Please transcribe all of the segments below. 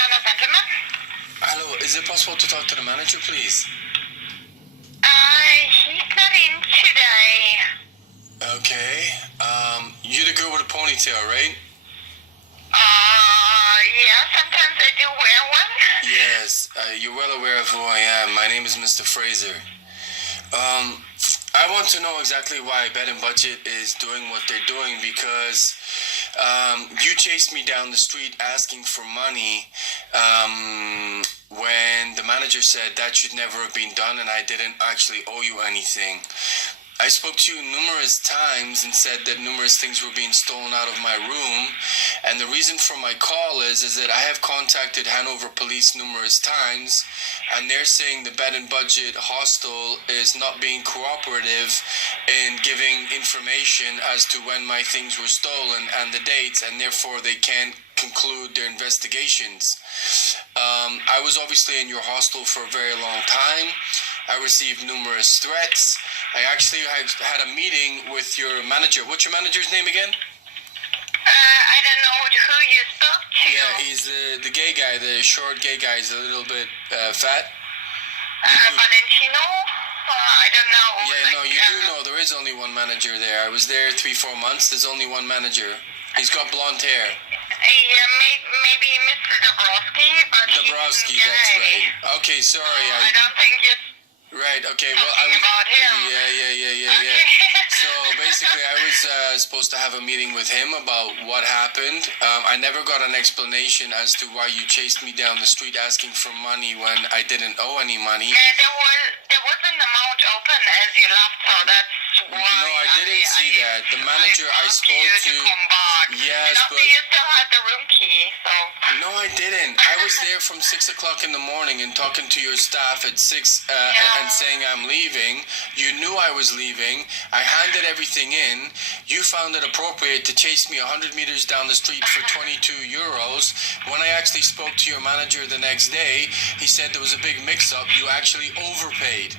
Diana Gentleman. Hello, is it possible to talk to the manager, please? He's not in today. Okay. You're the girl with a ponytail, right? Yeah, sometimes I do wear one. Yes, you're well aware of who I am. My name is Mr. Fraser. I want to know exactly why Bednbudget is doing what they're doing because you chased me down the street asking for money when the manager said that should never have been done and I didn't actually owe you anything. I spoke to you numerous times and said that numerous things were being stolen out of my room, and the reason for my call is that I have contacted Hanover Police numerous times, and they're saying the Bednbudget Hostel is not being cooperative in giving information as to when my things were stolen and the dates, and therefore they can't conclude their investigations. I was obviously in your hostel for a very long time. I received numerous threats. I actually had a meeting with your manager. What's your manager's name again? I don't know who you spoke to. Yeah, he's the gay guy, the short gay guy. He's a little bit fat. Valentino? I don't know. Yeah, no, you do know there is only one manager there. I was there 3-4 months. There's only one manager. He's got blonde hair. Yeah, maybe Mr. Dabrowski, but Dabrowski, he's that's gay. right. Okay, sorry. I don't think you're Right, okay, well, talking about him. Yeah. So basically, I was supposed to have a meeting with him about what happened. I never got an explanation as to why you chased me down the street asking for money when I didn't owe any money. There was an amount open as you left, so that's why. No, I didn't see that. The manager I spoke to. Yes, but you still had the room key, so. No, I didn't. I was there from 6 o'clock in the morning and talking to your staff at 6 and saying I'm leaving. You knew I was leaving. I handed everything in. You found it appropriate to chase me 100 meters down the street for 22 euros. When I actually spoke to your manager the next day, he said there was a big mix-up. You actually overpaid.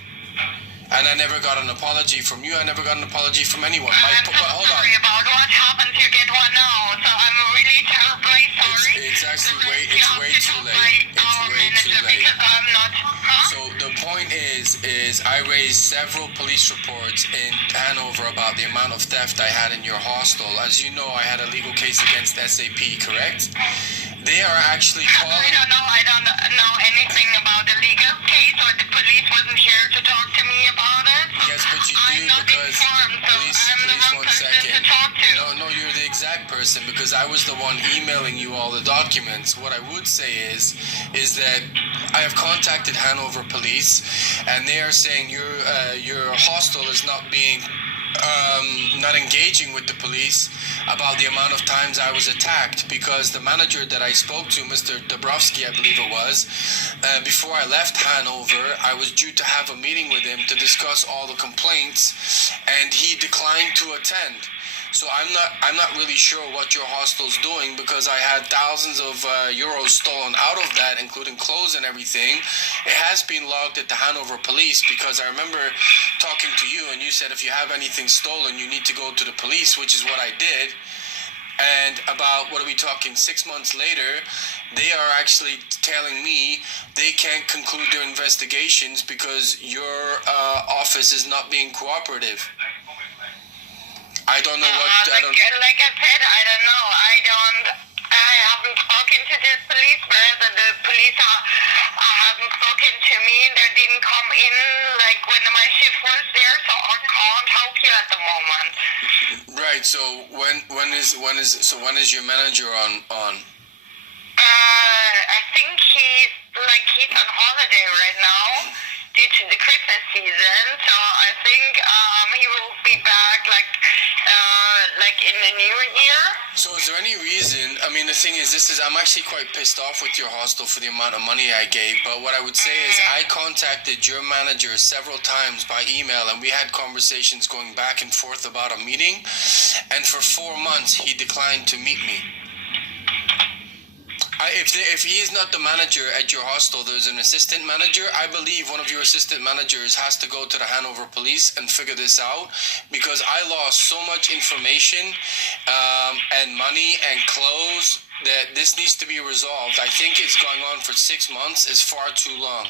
And I never got an apology from you. I never got an apology from anyone. I'm Hold on. sorry about what happened. You get one now, so I'm really terribly sorry. It's actually way too late. It's way too late. Because I'm not. So the point is I raised several police reports in Hanover about the amount of theft I had in your hostel. As you know, I had a legal case against SAP, correct? They are actually calling. I don't know anything about the legal case, or the police wasn't here to talk to me about it. So yes, but you do I'm not because informed, so police, I'm the wrong 1 person second. to talk to. No, you're the exact person because I was the one emailing you all the documents. What I would say is that I have contacted Hanover Police, and they are saying your hostel is not being not engaging with the police about the amount of times I was attacked because the manager that I spoke to, Mr. Dabrowski, I believe it was, before I left Hanover, I was due to have a meeting with him to discuss all the complaints, and he declined to attend. So I'm not really sure what your hostel's doing because I had thousands of euros stolen out of that, including clothes and everything. It has been logged at the Hanover Police because I remember talking to you and you said if you have anything stolen, you need to go to the police, which is what I did. And about, what are we talking, 6 months later, they are actually telling me they can't conclude their investigations because your office is not being cooperative. I don't know what. Like I said, I don't know. I haven't spoken to the police, whereas the police haven't spoken to me. They didn't come in like when my shift was there, so I can't help you at the moment. Right. So when is your manager on? I think he's on holiday right now due to the Christmas season. So I think he will be back like in the new year. So is there any reason, I mean the thing is I'm actually quite pissed off with your hostel for the amount of money I gave, but what I would say is I contacted your manager several times by email and we had conversations going back and forth about a meeting, and for 4 months he declined to meet me. If he is not the manager at your hostel, there's an assistant manager. I believe one of your assistant managers has to go to the Hanover Police and figure this out, because I lost so much information and money and clothes that this needs to be resolved. I think it's going on for 6 months. Is far too long.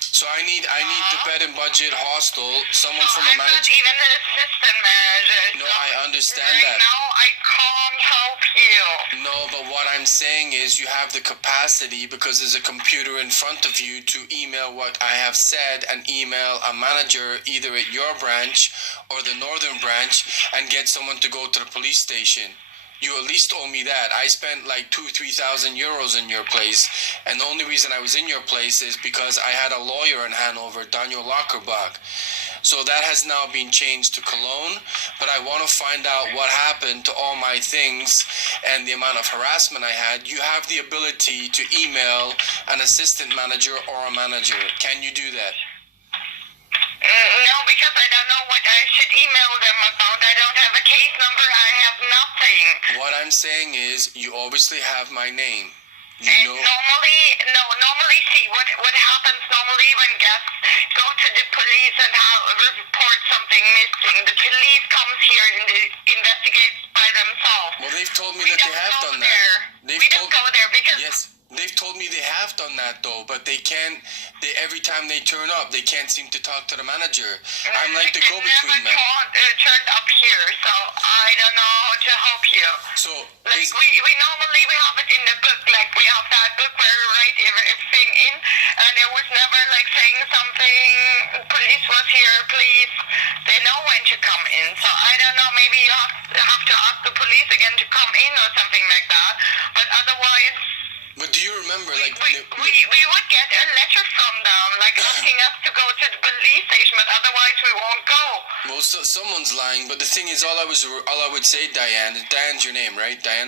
So I need the Bednbudget hostel, someone from a I'm not manager. even an assistant manager. No, so I understand right that. now I can't help you. No, but what I'm saying is you have the capacity, because there's a computer in front of you, to email what I have said and email a manager either at your branch or the northern branch and get someone to go to the police station. You at least owe me that. I spent like 2,000-3,000 euros in your place, and the only reason I was in your place is because I had a lawyer in Hanover, Daniel Lockerbach. So that has now been changed to Cologne, but I want to find out what happened to all my things and the amount of harassment I had. You have the ability to email an assistant manager or a manager. Can you do that? No, because I don't know what I should email them about. I don't have a case number. I have nothing. What I'm saying is you obviously have my name. You And know. normally, see what happens normally when guests go to the police and report something missing. The police comes here and investigates by themselves. Well, they've told me We that they don't have go done there. that. We don't go there because Yes, they've told me they have done that though, but they can't. Every time they turn up, they can't seem to talk to the manager. I'm like the go-between man. turned up here, so I don't know how to help you. So Like is, we normally we have it in the book, like we have that book where we write everything in, and it was never like saying something. Police was here, please. They know when to come in, so I don't know. Maybe you have to ask the police again to come in or something like that. But otherwise, but do you remember, like, we would get a letter from them, like asking us to go to the police station, but otherwise we won't go. well, someone's lying. But the thing is, all I would say, Diane, Diane's your name, right? Diane?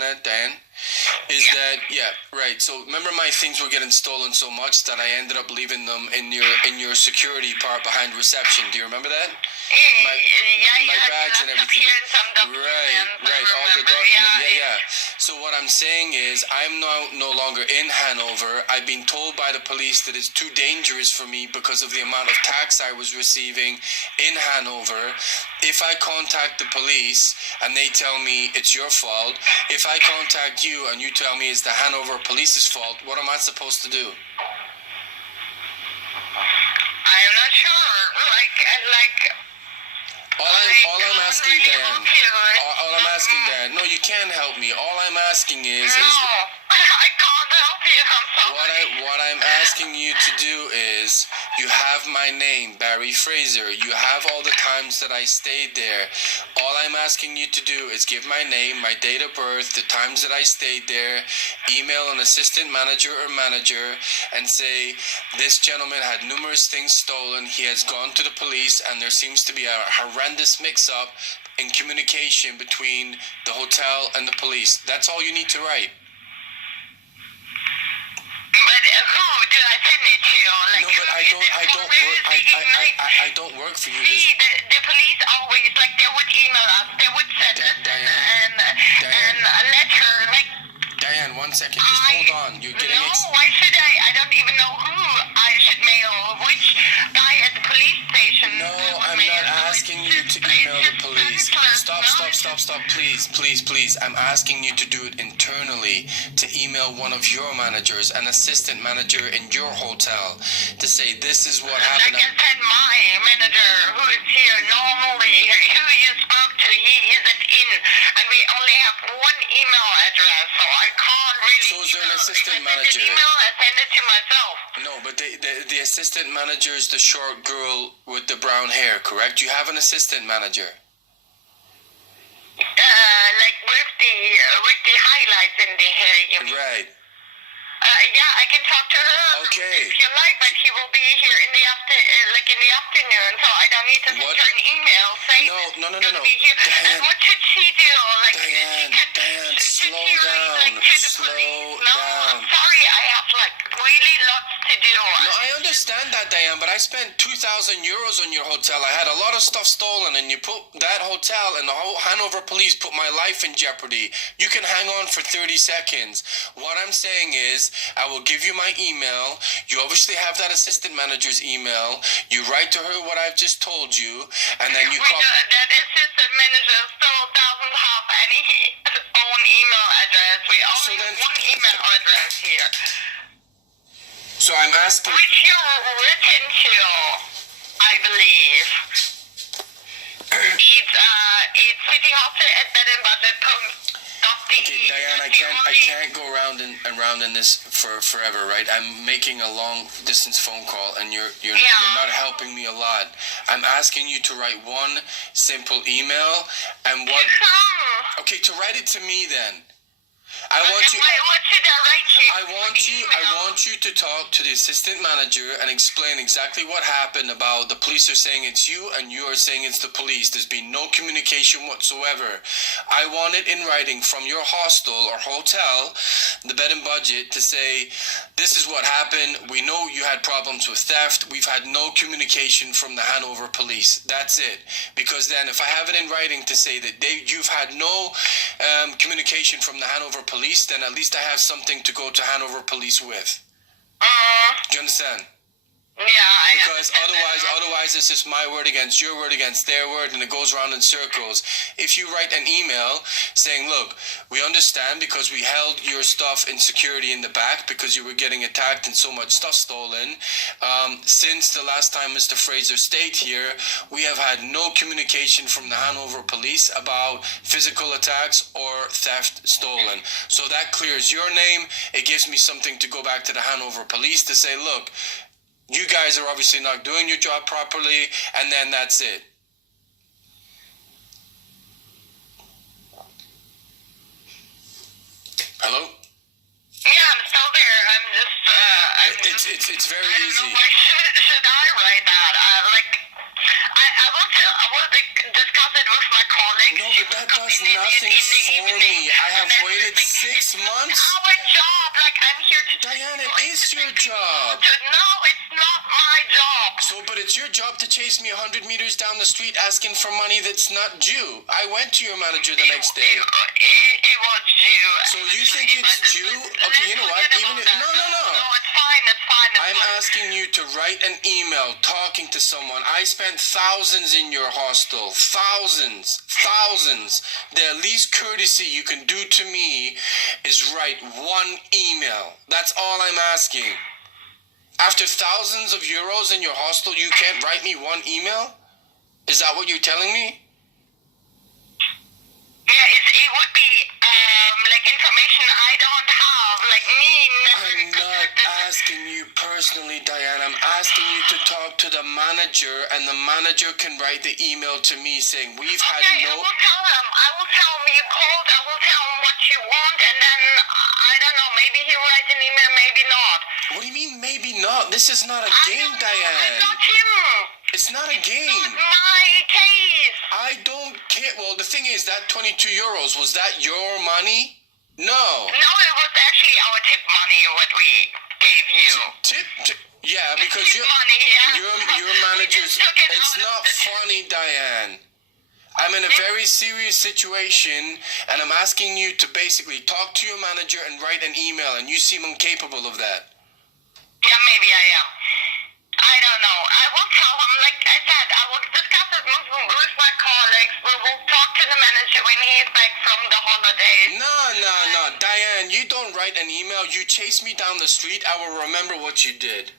Is Yeah. that, yeah, right. So remember, my things were getting stolen so much that I ended up leaving them in your security part behind reception. Do you remember that? My badge and everything. Right, all the documents. Yeah. So what I'm saying is, I'm now no longer in Hanover. I've been told by the police that it's too dangerous for me because of the amount of tax I was receiving in Hanover. If I contact the police and they tell me it's your fault, if I contact you and you tell me it's the Hanover police's fault, what am I supposed to do? I'm not sure. Like. All I'm asking, really Dan. help you. All I'm asking, Dan. No, you can't help me. All I'm asking is No, I can't help you. I'm sorry. what I'm asking you to do is, you have my name, Barry Fraser. You have all the times that I stayed there. All I'm asking you to do is give my name, my date of birth, the times that I stayed there, email an assistant manager or manager, and say, this gentleman had numerous things stolen. He has gone to the police, and there seems to be a horrendous mix-up in communication between the hotel and the police. That's all you need to write. But who do I send it to? Like, No, but I don't work for you. See, the police always, like, they would email us, they would send us Diane. and a letter, like. Diane, 1 second, just hold on. You're getting why should I? I don't even know who I should mail, which guy at the police station. No, I'm not asking you to email the police. Stop, please. I'm asking you to do it internally, to email one of your managers, an assistant manager in your hotel, to say this is what happened. I can send my manager, who is here normally, who you spoke to, he isn't in, and we only have one email address, so I can't really. So is there an assistant if I manager? send an email, I send it to myself. No, but the assistant manager is the short girl with the brown hair, correct? You have an assistant manager. Like with the highlights in the hair. You mean? Right. Yeah, I can talk to her. Okay. If you like, but she will be here in the afternoon, so I don't need to send her an email saying No. Be here. Diane. And what should she do? Like, Diane, slow down. No, I'm sorry, I have like really lots to do. No, I understand that, Diane, but I spent 2,000 euros on your hotel. I had a lot of stuff stolen, and you put that hotel and the whole Hanover police put my life in jeopardy. You can hang on for 30 seconds. What I'm saying is, I will give you my email. You obviously have that assistant manager's email. You write to her what I've just told you, and then you call. That assistant manager still doesn't have any asking. Which you written to, I believe. It's City Hostel at Bednbudget.de. Okay, Diane, I can't go around and around in this for forever, right? I'm making a long distance phone call, and you're not helping me a lot. I'm asking you to write one simple email, and what? Okay, to write it to me then. I want you. What should I write you? I want you to talk to the assistant manager and explain exactly what happened. About the police are saying it's you, and you are saying it's the police. There's been no communication whatsoever. I want it in writing from your hostel or hotel, the Bed and Budget, to say this is what happened. We know you had problems with theft. We've had no communication from the Hanover police. That's it. Because then, if I have it in writing to say that you've had no communication from the Hanover police, then at least I have something to go to Hanover police with. Do you understand? Yeah, because otherwise it's just my word against your word against their word, and it goes around in circles. If you write an email saying, look, we understand because we held your stuff in security in the back because you were getting attacked and so much stuff stolen. Since the last time Mr. Fraser stayed here, we have had no communication from the Hanover police about physical attacks or theft stolen. So that clears your name. It gives me something to go back to the Hanover police to say, look, you guys are obviously not doing your job properly, and then that's it. Hello? Yeah, I'm still there. It's very easy. Why should I write that? I will discuss it with my colleagues. No, but that does nothing for me. I have waited 6 months. Our job, I'm here to... Diane, it is your job. No, it's not my job. So, but it's your job to chase me 100 meters down the street asking for money that's not due. I went to your manager the next day. It was due. So you think it's due? Okay, you know what? No. No, it's fine. I'm asking you to write an email talking to someone. I spent thousands in your hostel. Thousands. The least courtesy you can do to me is write one email. That's all I'm asking. After thousands of euros in your hostel, you can't write me one email? Is that what you're telling me? Yeah, it would be information I don't have, I'm not asking you personally, Diane. I'm asking you to talk to the manager, and the manager can write the email to me saying we've had no... I will tell him you called. I will tell him what you want, and then I don't know. Maybe he'll write an email, maybe not. What do you mean, maybe not? This is not a game, Diane. Not him. It's not a game. It's not my case. I don't care. Well, the thing is, that 22 euros, was that your money? No. No, it was actually our tip money what we gave you. Tip? Yeah, because tip money, yeah. your manager's... It's not funny, Diane. I'm in a very serious situation, and I'm asking you to basically talk to your manager and write an email, and you seem incapable of that. Yeah, maybe I am. I don't know. I will tell him, like I said, I will discuss it with my colleagues. We will talk to the manager when he is back from the holidays. No. Diane, you don't write an email. You chase me down the street. I will remember what you did.